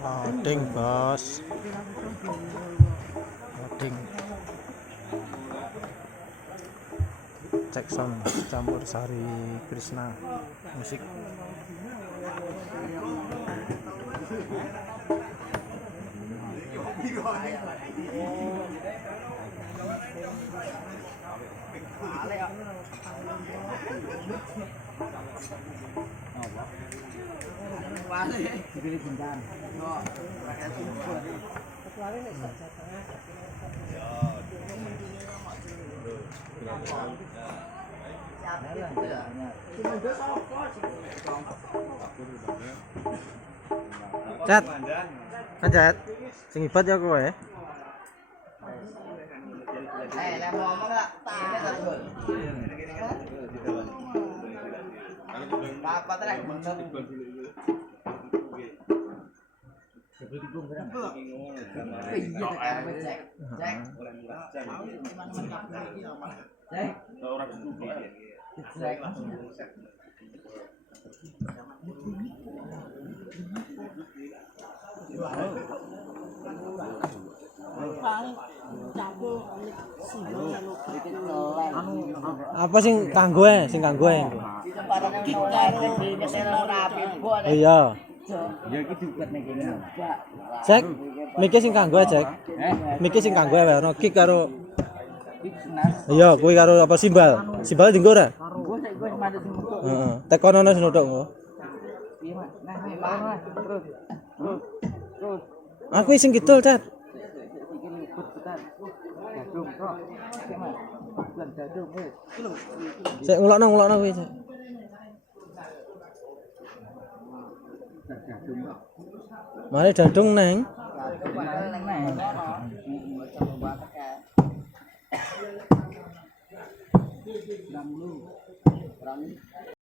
Loading bos, loading. Cek sound campur sari Krishna musik. Cat, Cat, sing hebat ya kowe. Lah ngomong lah, ini terus. Apa tadi bener? Apa sing kanggo e? Sing kanggo e. Iya. Ya iki diuket ning kene. Cek, miki sing kanggo cek. Miki sing kanggo wae ono kick karo. Iya, kuwi karo apa simbal? Simbal dienggo ora? Heeh. Tekonono sing nuthuk engko. Aku sing kidul, Cat. Sik ngulokno kuwi, Cek. Mari dadung neng.